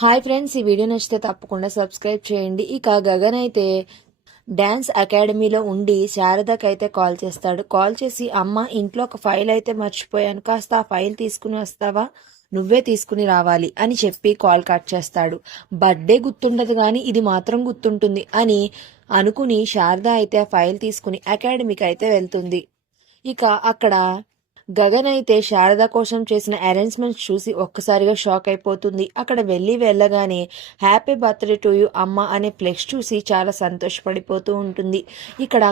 Hi friends ఈ video నచ్చితే తప్పకుండా సబ్స్క్రైబ్ చేయండి. ఇక గగన్ అయితే డ్యాన్స్ అకాడమీలో ఉండి శారదకి అయితే కాల్ చేస్తాడు. కాల్ చేసి అమ్మ ఇంట్లో ఒక ఫైల్ అయితే మర్చిపోయాను. కాస్త ఆ ఫైల్ తీసుకుని వస్తావా? నువ్వే తీసుకుని రావాలి అని చెప్పి కాల్ కట్ చేస్తాడు. బర్త్డే గుర్తుండదు కానీ ఇది మాత్రం గుర్తుంటుంది అని అనుకుని శారద అయితే ఆ ఫైల్ తీసుకుని అకాడమీకి అయితే వెళ్తుంది. ఇక అక్కడ గగన్ అయితే శారద కోసం చేసిన అరేంజ్మెంట్స్ చూసి ఒక్కసారిగా షాక్ అయిపోతుంది. అక్కడ వెళ్ళి వెళ్ళగానే హ్యాపీ బర్త్డే టు యూ అమ్మ అనే ఫ్లెక్స్ చూసి చాలా సంతోషపడిపోతూ ఉంటుంది. ఇక్కడ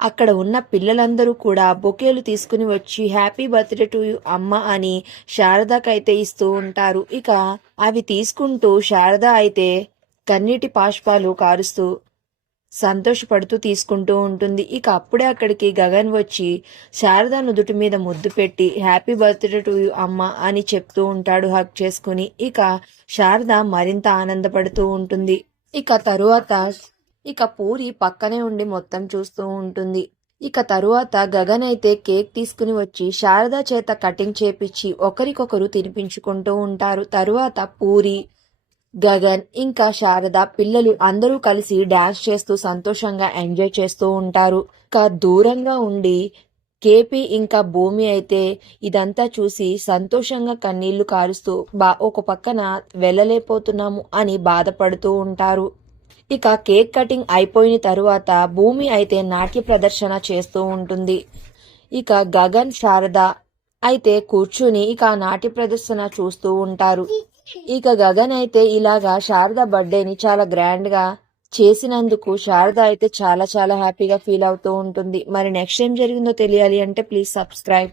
అక్కడ ఉన్న పిల్లలందరూ కూడా బొకేలు తీసుకుని వచ్చి హ్యాపీ బర్త్డే టు యూ అమ్మ అని శారదకైతే ఇస్తూ ఉంటారు. ఇక అవి తీసుకుంటూ శారద అయితే కన్నీటి పాష్పాలు కారుస్తూ సంతోషపడుతూ తీసుకుంటూ ఉంటుంది. ఇక అప్పుడే అక్కడికి గగన్ వచ్చి శారద నుదుటి మీద ముద్దు పెట్టి హ్యాపీ బర్త్డే టు యూ అమ్మ అని చెప్తూ ఉంటాడు హక్ చేసుకుని. ఇక శారద మరింత ఆనందపడుతూ ఉంటుంది. ఇక తరువాత ఇక పూరి పక్కనే ఉండి మొత్తం చూస్తూ ఉంటుంది. ఇక తరువాత గగన్ అయితే కేక్ తీసుకుని వచ్చి శారద చేత కటింగ్ చేపించి ఒకరికొకరు తినిపించుకుంటూ ఉంటారు. తరువాత పూరి గగన్ ఇంకా శారద పిల్లలు అందరూ కలిసి డాన్స్ చేస్తూ సంతోషంగా ఎంజాయ్ చేస్తూ ఉంటారు. ఇంకా దూరంగా ఉండి కేపీ ఇంకా భూమి అయితే ఇదంతా చూసి సంతోషంగా కన్నీళ్ళు కారుస్తూ బా ఒక పక్కన వెళ్ళలేకపోతున్నాము అని బాధపడుతూ ఉంటారు. ఇక కేక్ కటింగ్ అయిపోయిన తరువాత భూమి అయితే నాట్య ప్రదర్శన చేస్తూ ఉంటుంది. ఇక గగన్ శారద అయితే కూర్చుని ఇక నాట్య ప్రదర్శన చూస్తూ ఉంటారు. ఇక గగన్ అయితే ఇలాగా శారద బర్త్డేని చాలా గ్రాండ్గా చేసినందుకు శారద అయితే చాలా చాలా హ్యాపీగా ఫీల్ అవుతూ ఉంటుంది. మరి నెక్స్ట్ ఏం జరిగిందో తెలియాలి అంటే ప్లీజ్ సబ్స్క్రైబ్